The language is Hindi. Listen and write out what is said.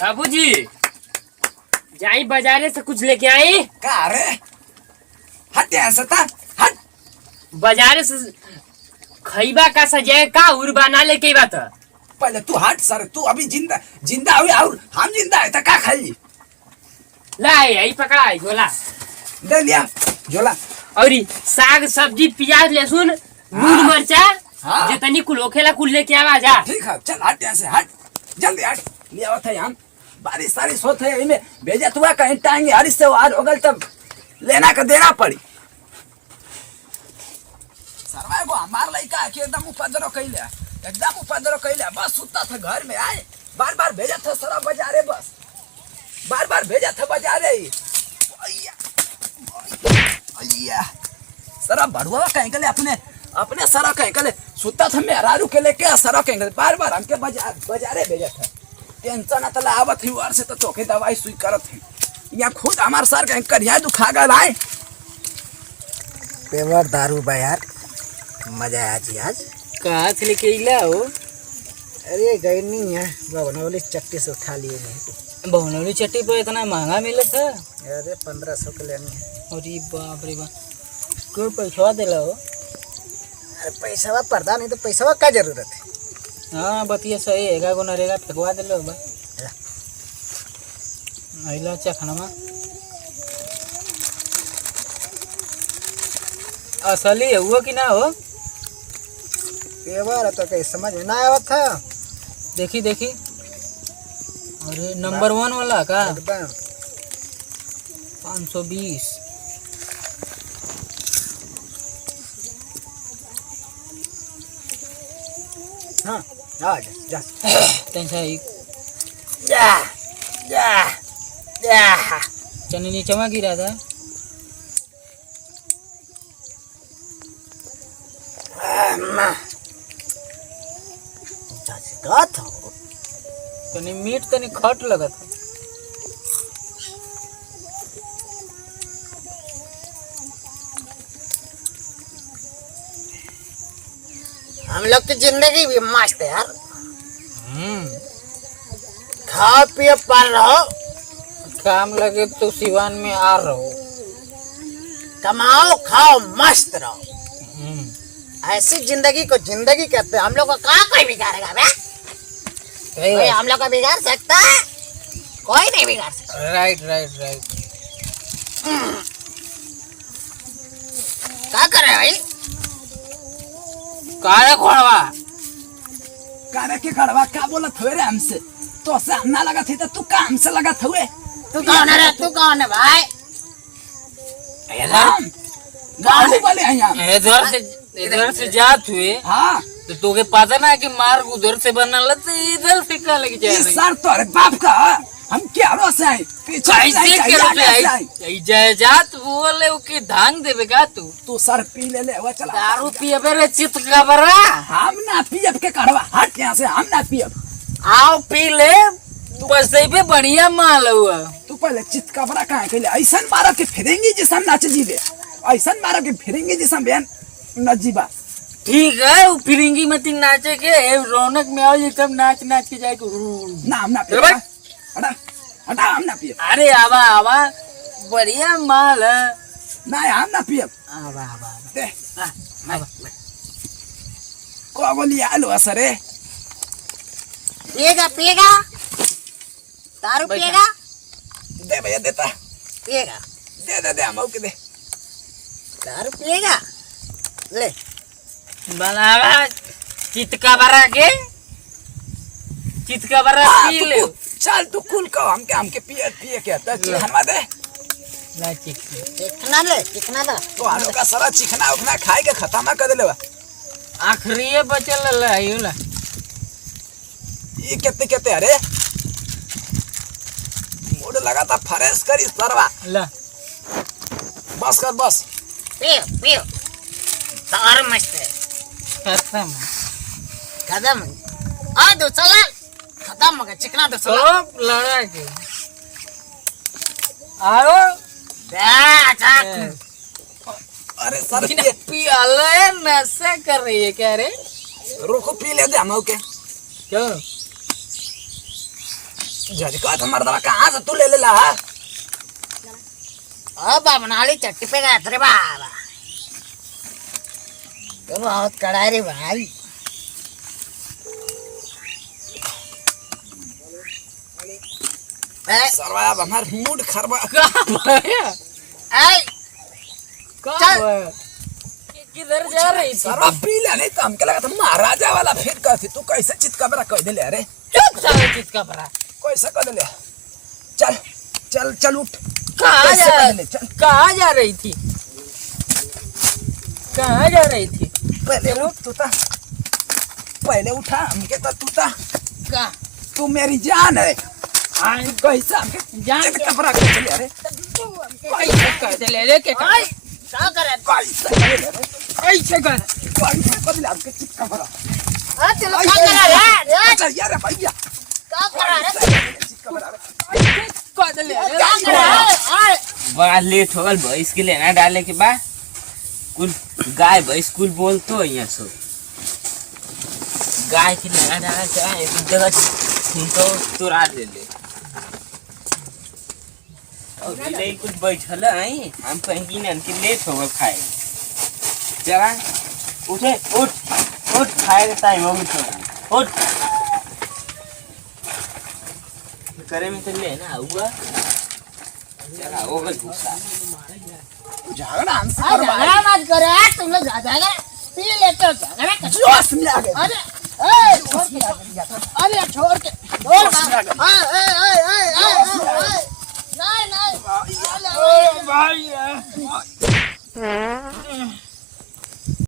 बाबूजी जाई बाजारे से कुछ लेके आई। का रे हट यहाँ से ता हट। बाजारे से खईबा का सजाए का उर्बाना लेके बात। पहले तू हट सर, तू अभी जिंदा जिंदा हुई और हम जिंदा है तो का खाई। लाई आई पकड़ा झोला दे लिया झोला। और साग सब्जी प्याज लहसुन नून मरचा हाँ। जितनी कुल होखेला कुल लेके आवा जा। ठीक है चल हट यहाँ से हट जल्दी हट। लिया थे हम बारिश सारिश होते है इनमें भेजा तुआ कहीं टांगे हरिश से वार हो गल तब लेना का देना पड़ी। सरवाई को हमार लड़का के एकदम उपद्रव कैले एकदम उपद्रव कैले। बस सुता था घर में आए बार बार भेजा था सरा बाजारे, बस बार बार भेजा था बाजारे। सरा भड़ुआ कहीं गले अपने अपने सरा कहीं गले सुता था मैं हरारू के लेके सरा कहीं गले बार बार हमके बाजारे भेजा था। टेंशन अतला आवत ही वार से तो चौके दवाई सुई करत है। यहाँ खुद हमार सर कहीं करिया दुखा गल आए। पेवर दारू बा यार मजा आया जी आज। कहाँ से लेके इला हो? अरे गई नहीं है भवनौली चट्टी से उठा लिए नहीं। भवनौली चट्टी पर इतना महंगा मिला था? अरे 1500 के लेनी है। अरे बाप रे बाप क्यों पैसा दिला हो? अरे पैसा पर्दा नहीं तो पैसा का जरूरत है। हाँ बतिया सही है को नरेगा फेंकवा दिलो बा आइला चखनमा असली है वो कि ना हो? पेवर तो कहीं समझ में ना आवत था। देखी देखी अरे नंबर 1 वाला का एकदम 520। हाँ आ जा टेंशन एक जा जा जा चने नीचे में गिरा था। तनी मीट तनी खट लगा था। हम लोग की जिंदगी भी मस्त है यार। खाओ पियो पार रहो, काम लगे तो सिवान में आ रहो, कमाओ खाओ मस्त रहो। ऐसी जिंदगी को जिंदगी कहते हैं। हम लोग को कहाँ कोई बिगाड़ेगा बे? कोई हम लोग को बिगाड़ सकता है? कोई नहीं बिगाड़ सकता। Right right right. क्या कर रहे भाई? कारे खोड़वा कारे के खड़वा क्या बोला थे रे हमसे? तो से हम ना लगा थे तो तू काम से लगा थे। तू कौन है रे? तू कौन है भाई? गाड़ी वाले हैं यहाँ। इधर से जात हुए। हाँ तो तोके पता ना कि मार्ग उधर से बनल तो इधर से का लग ये जाए। सर तो अरे बाप का हम क्या रो से आए पीछे जय जात बोले ओके धांग देवे का तू सर पी ले वो चला। दारू पियबे रे चित का बरा। हम ना पियब के कड़वा हट यहाँ से। हम ना पियब। आओ पी ले पैसे पे बढ़िया माल हुआ। तू पहले चित का बड़ा कहाँ के लिए ऐसा मारा के फिरेंगे जिस हम नाच जीवे। ऐसा मारा के फिरेंगे जिस हम बहन न जीवा। ठीक है वो फिरेंगी मत नाचे के रौनक में आओ ये सब नाच नाच के जाए ना हम ना पियब। हटा हटा हम ना पियब। अरे आवा आवा बढ़िया माल है। ना हम ना पियब। आवा आवा दे को बोली आलू असरे पिएगा पिएगा दारू पिएगा? दे भैया देता पिएगा दे दे दे हम के दे। दारू पिएगा? ले बनावा चितका बरा के चितका बरा पी ले। चल तू कुल को हमके पिए पिए के तो चिकनवा दे। ला चिक चिकना ले चिकना दो। तो आलू का सारा चिकना उकना खाए के खत्म कर देले। आखिरी बचल ला आयोला ये कितने कहते अरे मूड लगा था फ्रेश करी सरवा। ला बस कर बस। पियो पियो दारू मस्त है। खत्म खत्म आ दो चला खत्म हो गया। चिकना दो चला सब लड़ा के आओ अरे सर पियाले नशा कर रही है क्या रे? रोको पी ले दे हम के। क्यों झटका तो मर्दवा कहाँ से तू ले ला? अब बनाली चट्टी पे गया रे बाबा, तो बहुत कड़ा रे भाई। सरवा अब हमार मूड खराब। किधर जा रही थी? सरवा पी ले नहीं तो हमके लगा था महाराजा वाला फिर कहती तू कैसे चित कबरा कह दिले? अरे चुप साले चित का भरा। कैसे कह दिले? चल चल चल उठ। कहाँ कैसे कह दिले? चल कहाँ जा रही थी? कहाँ जा रही थी? पहले उठ तू ता, पहले उठा हमके तो तू ता, का तू मेरी जान है। कैसे हमके जान चित कबरा कह दिले? अरे कैसे कर दे ले के ओए क्या करे? कैसे कह दिले? कैसे कर? कैसे कह दिले हमके चित कबरा? हां चलो क्या करा रे? चल यार भैया क्या करा रे? चित कबरा कर दे ले क्या करा? ओए बड़ा लेट हो गल भैंस के लेना डाले के बाद कुल गाय भैंस कुल बोलतो यहाँ सो गाय के लेना डाला चाहे एक जगह तो तुरा दे ले और ले कुछ बैठल आई हम कहीं ना कि लेट हो गल खाए चला उठे उठ उठ खाए का टाइम हो गया उठ करे में तो लेना हुआ चला हो गल भूसा झगड़ा हमसे अरे करवा झगड़ा मत करो यार, तुम लोग झगड़ा पी लेते हो, झगड़ा कर। जोश में आ गए। अरे ए छोड़ के, अरे छोड़ के छोड़। हां